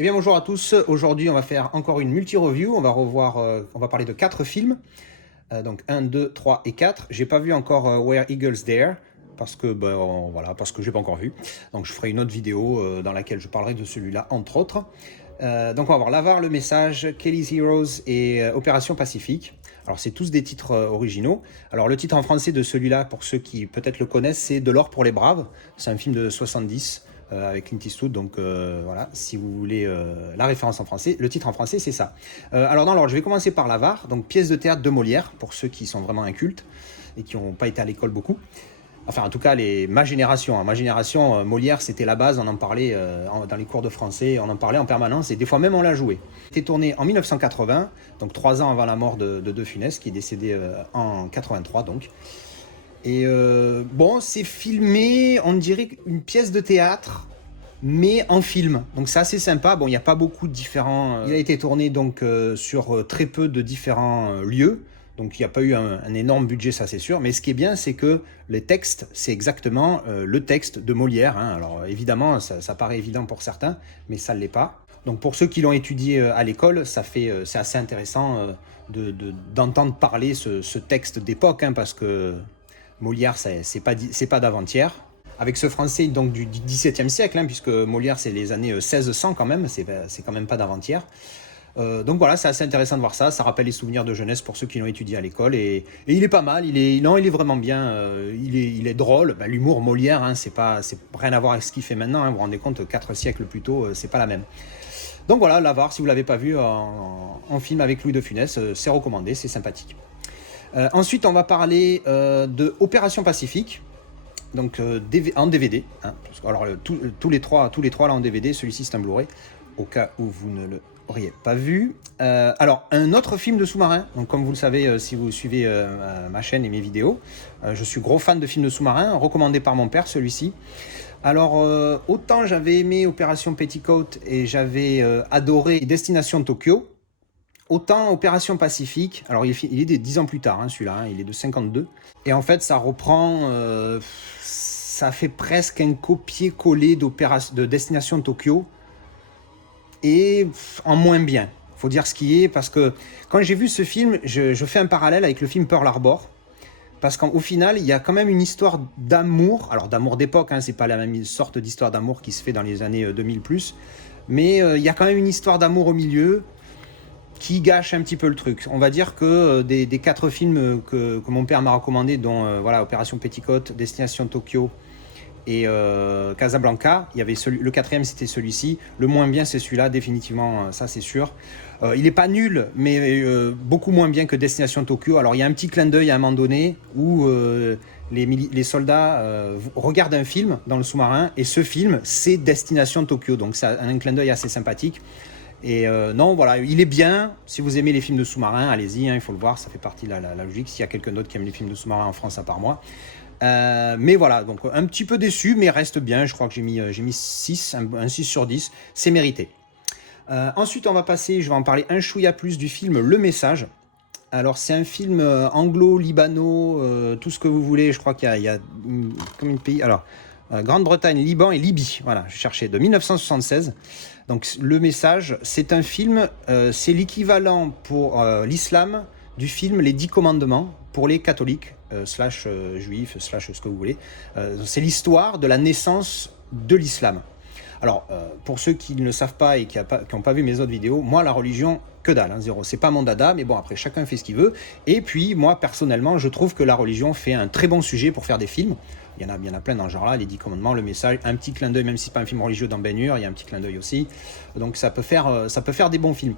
Eh bien bonjour à tous, aujourd'hui on va faire encore une multi-review, on va parler de 4 films, donc 1, 2, 3 et 4. J'ai pas vu encore Where Eagles Dare, parce que parce que j'ai pas encore vu. Donc je ferai une autre vidéo dans laquelle je parlerai de celui-là entre autres. Donc on va voir L'Avare, Le Message, Kelly's Heroes et Opération Pacifique. Alors c'est tous des titres originaux. Alors le titre en français de celui-là, pour ceux qui peut-être le connaissent, c'est De l'or pour les braves. C'est un film de 70 avec Clint Eastwood. Donc voilà, si vous voulez la référence en français, le titre en français c'est ça. Alors dans l'ordre, je vais commencer par L'Avare, donc pièce de théâtre de Molière, pour ceux qui sont vraiment incultes et qui n'ont pas été à l'école beaucoup. Enfin, en tout cas, ma génération. Ma génération, Molière, c'était la base, on en parlait dans les cours de français, on en parlait en permanence, et des fois même on l'a joué. C'était tourné en 1980, donc 3 ans avant la mort de De Funès, qui est décédé en 83, donc. Et bon, c'est filmé, on dirait une pièce de théâtre, mais en film. Donc c'est assez sympa. Bon, il n'y a pas beaucoup de différents... Il a été tourné donc sur très peu de différents lieux. Donc il n'y a pas eu un énorme budget, ça c'est sûr. Mais ce qui est bien, c'est que les textes, c'est exactement le texte de Molière. Hein. Alors évidemment, ça paraît évident pour certains, mais ça ne l'est pas. Donc pour ceux qui l'ont étudié à l'école, c'est assez intéressant d'entendre parler ce texte d'époque, hein, parce que Molière, c'est pas d'avant-hier. Avec ce français donc du XVIIe siècle, hein, puisque Molière c'est les années 1600 quand même, c'est quand même pas d'avant-hier. Donc voilà, c'est assez intéressant de voir ça. Ça rappelle les souvenirs de jeunesse pour ceux qui l'ont étudié à l'école. Et il est pas mal, il est vraiment bien. Il est drôle. Ben, l'humour Molière, hein, c'est rien à voir avec ce qu'il fait maintenant. Hein, vous vous rendez compte, 4 siècles plus tôt, c'est pas la même. Donc voilà, L'Avare, si vous l'avez pas vu en film avec Louis de Funès, c'est recommandé, c'est sympathique. Ensuite, on va parler de Opération Pacifique. Donc en DVD. Hein, alors tous les trois là en DVD, celui-ci c'est un Blu-ray, au cas où vous ne l'auriez pas vu. Alors un autre film de sous-marin, donc comme vous le savez si vous suivez ma chaîne et mes vidéos, je suis gros fan de films de sous-marin, recommandé par mon père celui-ci. Alors autant j'avais aimé Opération Petticoat et j'avais adoré Destination Tokyo, autant Opération Pacifique, alors il est des 10 ans plus tard, hein, celui-là, hein, il est de 52, et en fait ça reprend, ça fait presque un copier-coller de Destination Tokyo, et en moins bien, faut dire ce qui est, parce que quand j'ai vu ce film, je fais un parallèle avec le film Pearl Harbor, parce qu'au final, il y a quand même une histoire d'amour, alors d'amour d'époque, hein, c'est pas la même sorte d'histoire d'amour qui se fait dans les années 2000+, mais il y a quand même une histoire d'amour au milieu, qui gâche un petit peu le truc. On va dire que des 4 films que mon père m'a recommandé, dont voilà, Opération Petticoat, Destination Tokyo et Casablanca, il y avait le 4e c'était celui-ci. Le moins bien c'est celui-là, définitivement, ça c'est sûr. Il n'est pas nul, mais beaucoup moins bien que Destination Tokyo. Alors il y a un petit clin d'œil à un moment donné où les soldats regardent un film dans le sous-marin, et ce film c'est Destination Tokyo, donc c'est un clin d'œil assez sympathique. Et non, voilà, il est bien. Si vous aimez les films de sous-marins, allez-y, hein, il faut le voir, ça fait partie de la logique. S'il y a quelqu'un d'autre qui aime les films de sous-marins en France à part moi. Mais voilà, donc un petit peu déçu, mais reste bien. Je crois que j'ai mis 6, un 6 sur 10, c'est mérité. Ensuite, on va passer, je vais en parler un chouïa plus du film Le Message. Alors, c'est un film anglo-libano, tout ce que vous voulez. Je crois qu'il y a combien de pays? Alors, Grande-Bretagne, Liban et Libye. Voilà, je cherchais, de 1976. Donc Le Message, c'est un film, c'est l'équivalent pour l'islam du film Les 10 commandements pour les catholiques, slash juifs, slash ce que vous voulez. C'est l'histoire de la naissance de l'islam. Alors, pour ceux qui ne le savent pas et qui n'ont pas vu mes autres vidéos, moi, la religion, que dalle, hein, zéro. C'est pas mon dada, mais bon, après, chacun fait ce qu'il veut. Et puis, moi, personnellement, je trouve que la religion fait un très bon sujet pour faire des films. Il y en a plein dans ce genre-là, les 10 commandements, Le Message, un petit clin d'œil, même si c'est pas un film religieux dans Ben-Hur, il y a un petit clin d'œil aussi. Donc, ça peut faire des bons films.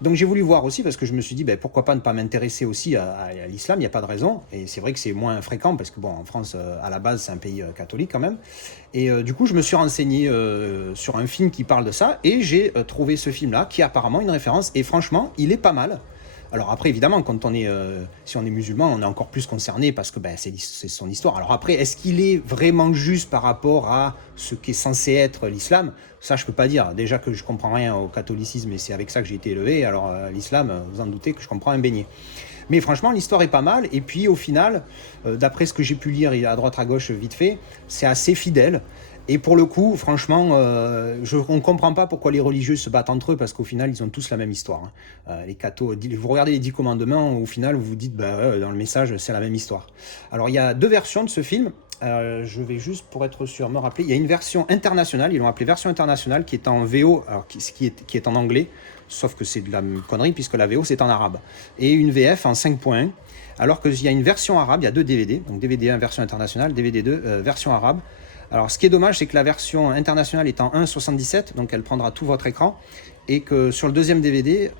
Donc j'ai voulu voir aussi, parce que je me suis dit, pourquoi pas ne pas m'intéresser aussi à l'islam, il n'y a pas de raison. Et c'est vrai que c'est moins fréquent, parce que bon, en France, à la base, c'est un pays catholique quand même. Et du coup, je me suis renseigné sur un film qui parle de ça, et j'ai trouvé ce film-là, qui est apparemment une référence, et franchement, il est pas mal. Alors après, évidemment, si on est musulman, on est encore plus concerné parce que c'est son histoire. Alors après, est-ce qu'il est vraiment juste par rapport à ce qu'est censé être l'islam? Ça, je peux pas dire. Déjà que je comprends rien au catholicisme et c'est avec ça que j'ai été élevé. Alors l'islam, vous en doutez que je comprends un beignet. Mais franchement, l'histoire est pas mal. Et puis au final, d'après ce que j'ai pu lire à droite à gauche vite fait, c'est assez fidèle. Et pour le coup, franchement, on ne comprend pas pourquoi les religieux se battent entre eux, parce qu'au final, ils ont tous la même histoire. Hein. Les cathos, vous regardez les 10 commandements, au final, vous vous dites, dans le message, c'est la même histoire. Alors, il y a deux versions de ce film. Je vais juste, pour être sûr, me rappeler. Il y a une version internationale, ils l'ont appelée version internationale, qui est en VO, alors qui est en anglais, sauf que c'est de la connerie, puisque la VO, c'est en arabe. Et une VF en 5.1. Alors qu'il y a une version arabe, il y a deux DVD, donc DVD 1 version internationale, DVD 2 version arabe. Alors ce qui est dommage, c'est que la version internationale est en 1.77, donc elle prendra tout votre écran, et que sur le deuxième DVD,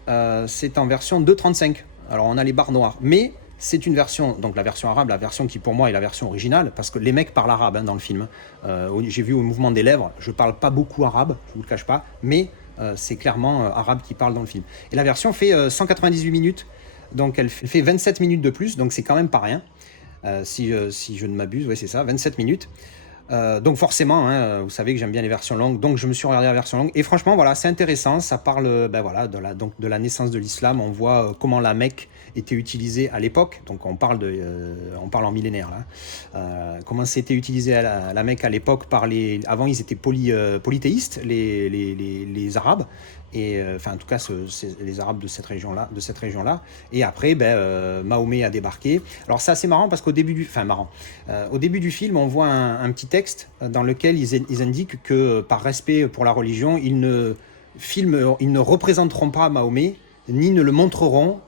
c'est en version 2.35. Alors on a les barres noires, mais c'est une version, donc la version arabe, la version qui pour moi est la version originale, parce que les mecs parlent arabe dans le film. J'ai vu au mouvement des lèvres, je parle pas beaucoup arabe, je vous le cache pas, mais c'est clairement arabe qui parle dans le film. Et la version fait 198 minutes, donc elle fait 27 minutes de plus, donc c'est quand même pas rien. Si je ne m'abuse, ouais, c'est ça, 27 minutes. Donc forcément, hein, vous savez que j'aime bien les versions longues, donc je me suis regardé la version longue. Et franchement, voilà, c'est intéressant. Ça parle voilà, de la naissance de l'islam. On voit comment la Mecque était utilisée à l'époque. Donc on parle en millénaire là. Comment c'était utilisé à la Mecque à l'époque par les. Avant, ils étaient polythéistes, les Arabes. Et enfin, en tout cas, les Arabes de cette région-là. Et après, Mahomet a débarqué. Alors c'est assez marrant parce qu'au début au début du film, on voit un petit texte dans lequel ils indiquent que par respect pour la religion, ils ne représenteront pas Mahomet, ni ne le montreront.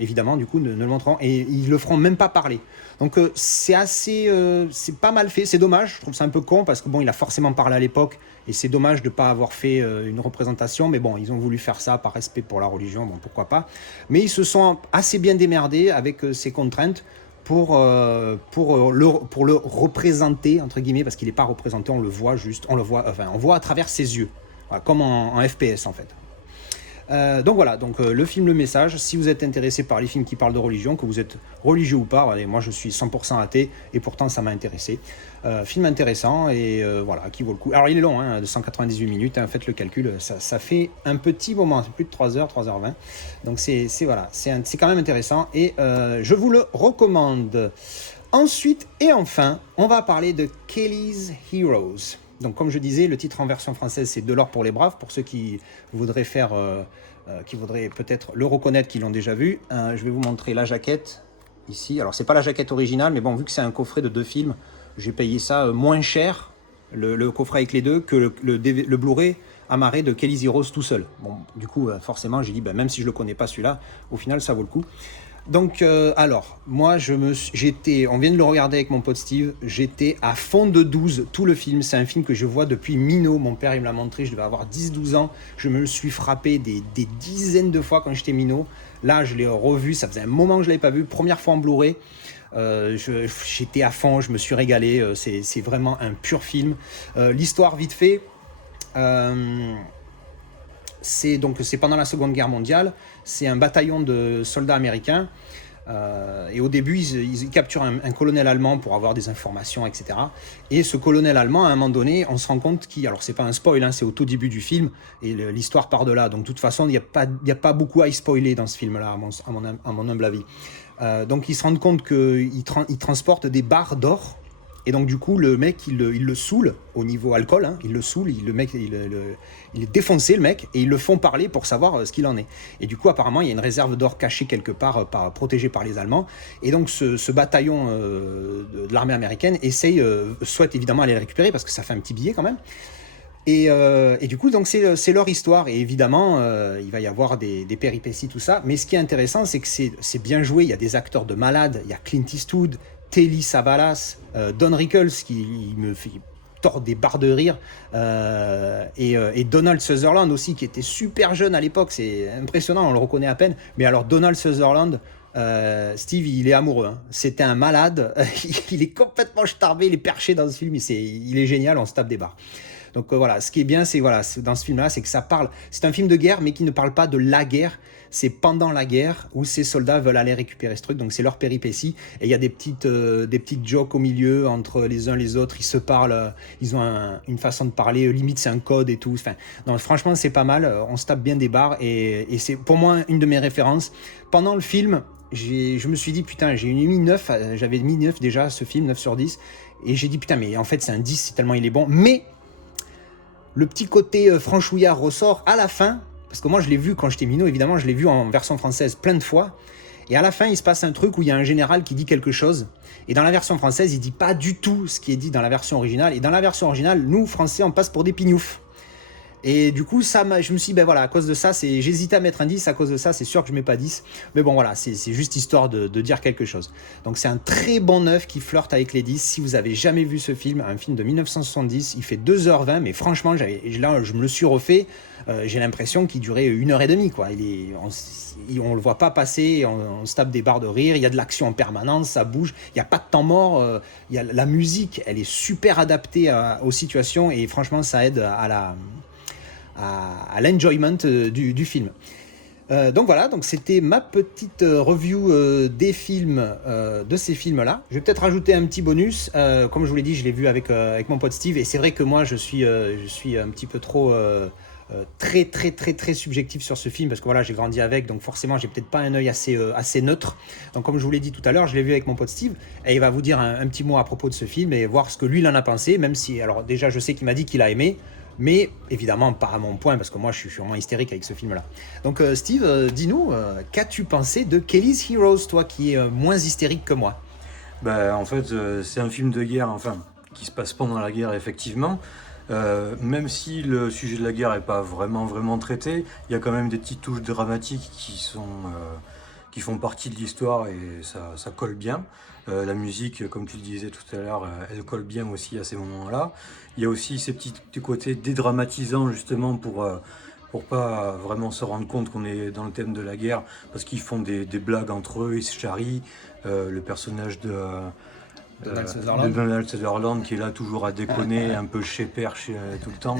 Évidemment, du coup, ne le montreront, et ils le feront même pas parler. Donc c'est pas mal fait, c'est dommage, je trouve ça un peu con, parce que bon, il a forcément parlé à l'époque, et c'est dommage de ne pas avoir fait une représentation, mais bon, ils ont voulu faire ça par respect pour la religion, bon, pourquoi pas. Mais ils se sont assez bien démerdés avec ces contraintes pour le représenter, entre guillemets, parce qu'il n'est pas représenté, on le voit on voit à travers ses yeux, voilà, comme en FPS en fait. Donc voilà, le film Le Message, si vous êtes intéressé par les films qui parlent de religion, que vous êtes religieux ou pas, allez, moi je suis 100% athée et pourtant ça m'a intéressé. Film intéressant et voilà, qui vaut le coup. Alors il est long, de 198 minutes, faites le calcul, ça fait un petit moment, c'est plus de 3h, 3h20. Donc c'est quand même intéressant et je vous le recommande. Ensuite et enfin, on va parler de Kelly's Heroes. Donc comme je disais, le titre en version française c'est De l'or pour les braves, pour ceux qui voudraient qui voudraient peut-être le reconnaître, qui l'ont déjà vu. Je vais vous montrer la jaquette ici. Alors c'est pas la jaquette originale, mais bon, vu que c'est un coffret de 2 films, j'ai payé ça moins cher, le coffret avec les deux, que le Blu-ray amarré de Kelly's Heroes tout seul. Bon, du coup, forcément, j'ai dit, même si je le connais pas celui-là, au final ça vaut le coup. Donc, alors, moi, on vient de le regarder avec mon pote Steve, j'étais à fond de 12 tout le film. C'est un film que je vois depuis minot, mon père il me l'a montré, je devais avoir 10-12 ans, je me le suis frappé des dizaines de fois quand j'étais minot. Là, je l'ai revu, ça faisait un moment que je ne l'avais pas vu, première fois en Blu-ray. J'étais à fond, je me suis régalé, c'est vraiment un pur film. L'histoire, vite fait, c'est pendant la Seconde Guerre mondiale, c'est un bataillon de soldats américains, et au début ils capturent un colonel allemand pour avoir des informations, etc. Et ce colonel allemand, à un moment donné, on se rend compte alors c'est pas un spoil, c'est au tout début du film, et l'histoire part de là, donc de toute façon il n'y a pas beaucoup à spoiler dans ce film-là, à mon humble avis. Donc ils se rendent compte qu'ils transportent des barres d'or. Et donc du coup le mec il le saoule au niveau alcool, il le saoule, il est défoncé le mec, et ils le font parler pour savoir ce qu'il en est. Et du coup apparemment il y a une réserve d'or cachée quelque part, protégée par les Allemands, et donc ce bataillon de l'armée américaine souhaite évidemment aller le récupérer parce que ça fait un petit billet quand même. Et du coup donc c'est leur histoire, et évidemment il va y avoir des péripéties, tout ça, mais ce qui est intéressant c'est que c'est bien joué, il y a des acteurs de malades, il y a Clint Eastwood, Telly Savalas, Don Rickles qui me fait tord des barres de rire, et Donald Sutherland aussi, qui était super jeune à l'époque, c'est impressionnant, on le reconnaît à peine. Mais alors Donald Sutherland, Steve il est amoureux, c'était un malade, il est complètement starbé, il est perché dans ce film, il est génial, on se tape des barres. Donc voilà, ce qui est bien, c'est voilà, dans ce film-là, c'est que ça parle. C'est un film de guerre, mais qui ne parle pas de la guerre. C'est pendant la guerre où ces soldats veulent aller récupérer ce truc. Donc c'est leur péripétie. Et il y a des petites jokes au milieu entre les uns et les autres. Ils se parlent, ils ont une façon de parler. Limite, c'est un code et tout. Enfin, non, franchement, c'est pas mal. On se tape bien des barres et c'est pour moi une de mes références. Pendant le film, je me suis dit, putain, j'avais mis 9 déjà, ce film, 9 sur 10. Et j'ai dit, putain, mais en fait, c'est un 10, c'est tellement il est bon. Mais le petit côté franchouillard ressort à la fin, parce que moi, je l'ai vu quand j'étais minot, évidemment, je l'ai vu en version française plein de fois. Et à la fin, il se passe un truc où il y a un général qui dit quelque chose. Et dans la version française, il dit pas du tout ce qui est dit dans la version originale. Et dans la version originale, nous, Français, on passe pour des pignoufs. Et du coup, je me suis dit, ben voilà, à cause de ça, j'hésitais à mettre un 10, à cause de ça, c'est sûr que je mets pas 10. Mais bon, voilà, c'est juste histoire de dire quelque chose. Donc c'est un très bon 9 qui flirte avec les 10. Si vous avez jamais vu ce film, un film de 1970, il fait 2h20, mais franchement, là, je me le suis refait, j'ai l'impression qu'il durait 1h30, quoi. On le voit pas passer, on se tape des barres de rire, il y a de l'action en permanence, ça bouge, il n'y a pas de temps mort, la musique, elle est super adaptée aux situations, et franchement, ça aide à l'enjoyment du film. Donc voilà, donc c'était ma petite review des films, de ces films-là. Je vais peut-être rajouter un petit bonus. Comme je vous l'ai dit, je l'ai vu avec mon pote Steve, et c'est vrai que moi, je suis un petit peu trop très très très très subjectif sur ce film, parce que voilà, j'ai grandi avec, donc forcément, j'ai peut-être pas un œil assez neutre. Donc comme je vous l'ai dit tout à l'heure, je l'ai vu avec mon pote Steve, et il va vous dire un petit mot à propos de ce film et voir ce que lui il en a pensé, même si, alors déjà, je sais qu'il m'a dit qu'il a aimé. Mais évidemment pas à mon point, parce que moi je suis vraiment hystérique avec ce film là. Donc Steve, dis-nous, qu'as-tu pensé de Kelly's Heroes, toi qui es moins hystérique que moi? Bah, en fait, c'est un film de guerre, enfin, qui se passe pendant la guerre, effectivement. Même si le sujet de la guerre n'est pas vraiment traité, il y a quand même des petites touches dramatiques qui font partie de l'histoire, et ça colle bien. La musique, comme tu le disais tout à l'heure, elle colle bien aussi à ces moments-là. Il y a aussi ces petits côtés dédramatisants, justement, pour pas vraiment se rendre compte qu'on est dans le thème de la guerre, parce qu'ils font des blagues entre eux, ils se charrient. Le personnage Donald de Sutherland. Donald Sutherland, qui est là toujours à déconner, un peu chez perche tout le temps.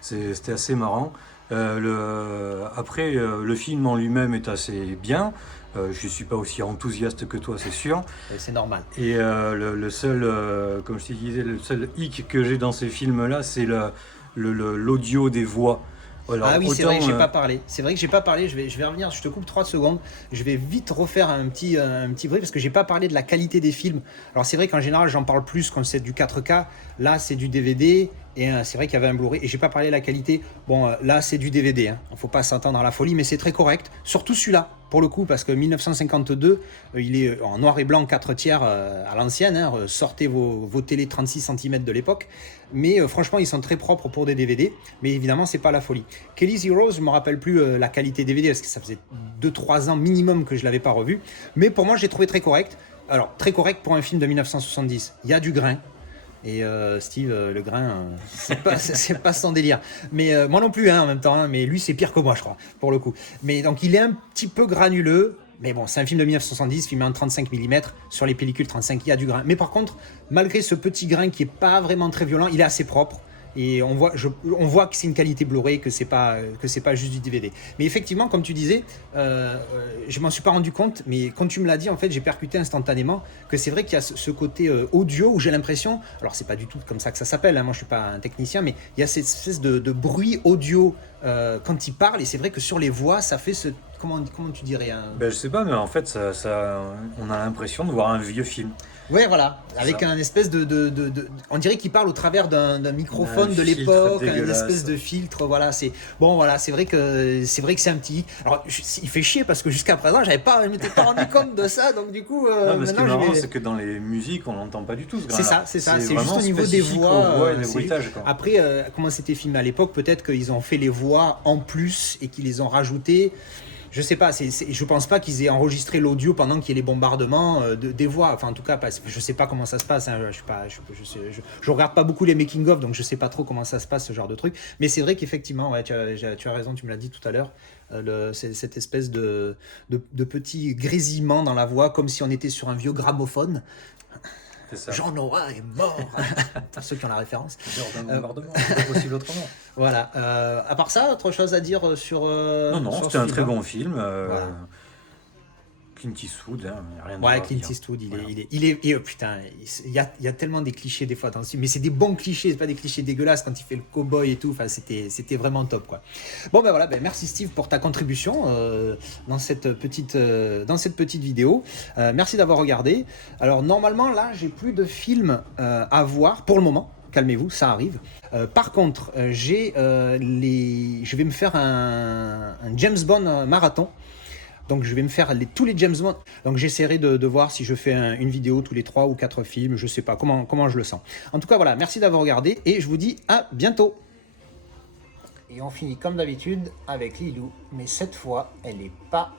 C'était assez marrant. Après, le film en lui-même est assez bien. Je ne suis pas aussi enthousiaste que toi, c'est sûr. C'est normal. Et le seul, comme je te disais, le seul hic que j'ai dans ces films-là, c'est l'audio des voix. Alors, Ah oui, c'est autant, vrai que j'ai pas parlé. C'est vrai que j'ai pas parlé. Je vais revenir. Je te coupe 3 secondes. Je vais vite refaire un petit bruit parce que j'ai pas parlé de la qualité des films. Alors c'est vrai qu'en général, j'en parle plus quand c'est du 4K. Là, c'est du DVD. Et c'est vrai qu'il y avait un Blu-ray. Et j'ai pas parlé de la qualité. Bon, là, c'est du DVD. Hein. Faut pas s'attendre à la folie, mais c'est très correct. Surtout celui-là, pour le coup, parce que 1952, il est en noir et blanc 4 tiers à l'ancienne. Hein. Sortez vos télé 36 cm de l'époque. Mais franchement, ils sont très propres pour des DVD. Mais évidemment, c'est pas la folie. Kelly's Heroes, je me rappelle plus la qualité DVD parce que ça faisait 2-3 ans minimum que je l'avais pas revu. Mais pour moi, j'ai trouvé très correct. Alors, très correct pour un film de 1970. Il y a du grain. Et Steve, le grain, c'est pas son délire. Mais moi non plus, hein, en même temps. Hein, mais lui, c'est pire que moi, je crois, pour le coup. Mais donc, il est un petit peu granuleux. Mais bon, c'est un film de 1970, filmé en 35 mm. Sur les pellicules 35, il y a du grain. Mais par contre, malgré ce petit grain qui est pas vraiment très violent, il est assez propre. Et on voit que c'est une qualité Blu-ray, que c'est pas juste du DVD. Mais effectivement, comme tu disais, je m'en suis pas rendu compte, mais quand tu me l'as dit, en fait, j'ai percuté instantanément que c'est vrai qu'il y a ce côté audio où j'ai l'impression, alors c'est pas du tout comme ça que ça s'appelle, hein, moi je suis pas un technicien, mais il y a cette espèce de bruit audio quand il parle, et c'est vrai que sur les voix, ça fait ce, comment tu dirais, ben, je sais pas, mais en fait, on a l'impression de voir un vieux film. ouais, voilà, C'est avec ça. un espèce on dirait qu'il parle au travers d'un Un microphone de filtre l'époque, un espèce dégueulasse. de filtre, voilà, voilà, c'est vrai que c'est un petit. Alors, il fait chier parce que jusqu'à présent, je m'étais pas rendu compte de ça, donc du coup, Non, mais ce qui est maintenant je marrant, vais. c'est que dans les musiques, on n'entend pas du tout ce C'est grain-là. ça, c'est juste Vraiment au niveau des spécifique voix. aux voix et des bruitages, quoi. Après, comment c'était filmé à l'époque, peut-être qu'ils ont fait les voix en plus et qu'ils les ont rajoutées. Je sais pas, je pense pas qu'ils aient enregistré l'audio pendant qu'il y ait les bombardements des voix. Enfin, en tout cas, je sais pas comment ça se passe. Hein. Je regarde pas beaucoup les making of, donc je sais pas trop comment ça se passe ce genre de truc. Mais c'est vrai qu'effectivement, ouais, tu as raison, tu me l'as dit tout à l'heure. Cette espèce de petit grésillement dans la voix, comme si on était sur un vieux gramophone. C'est ça. Jean Noah est mort. Pour ceux qui ont la référence. Genre d'un bombardement, c'est pas possible autrement. Voilà. À part ça, autre chose à dire sur. Non, non, sur c'était ce un film, très hein bon film. Voilà. Clint Eastwood, hein, y a rien Ouais, à Clint dire. Eastwood, Voilà. et, oh, putain, il y a tellement des clichés des fois dans ce film, mais c'est des bons clichés, c'est pas des clichés dégueulasses quand il fait le cow-boy et tout. Enfin, c'était vraiment top, quoi. Bon, ben voilà, ben merci Steve pour ta contribution dans cette petite vidéo. Merci d'avoir regardé. Alors normalement là, j'ai plus de films à voir pour le moment. Calmez-vous, ça arrive. Par contre, je vais me faire un James Bond marathon. Donc je vais me faire tous les James Bond. Donc j'essaierai de voir si je fais une vidéo tous les 3 ou 4 films. Je sais pas comment je le sens. En tout cas voilà, merci d'avoir regardé et je vous dis à bientôt. Et on finit comme d'habitude avec Lilou. Mais cette fois, elle n'est pas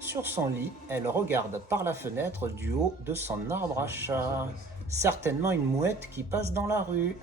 sur son lit. Elle regarde par la fenêtre du haut de son arbre à chat. Certainement une mouette qui passe dans la rue.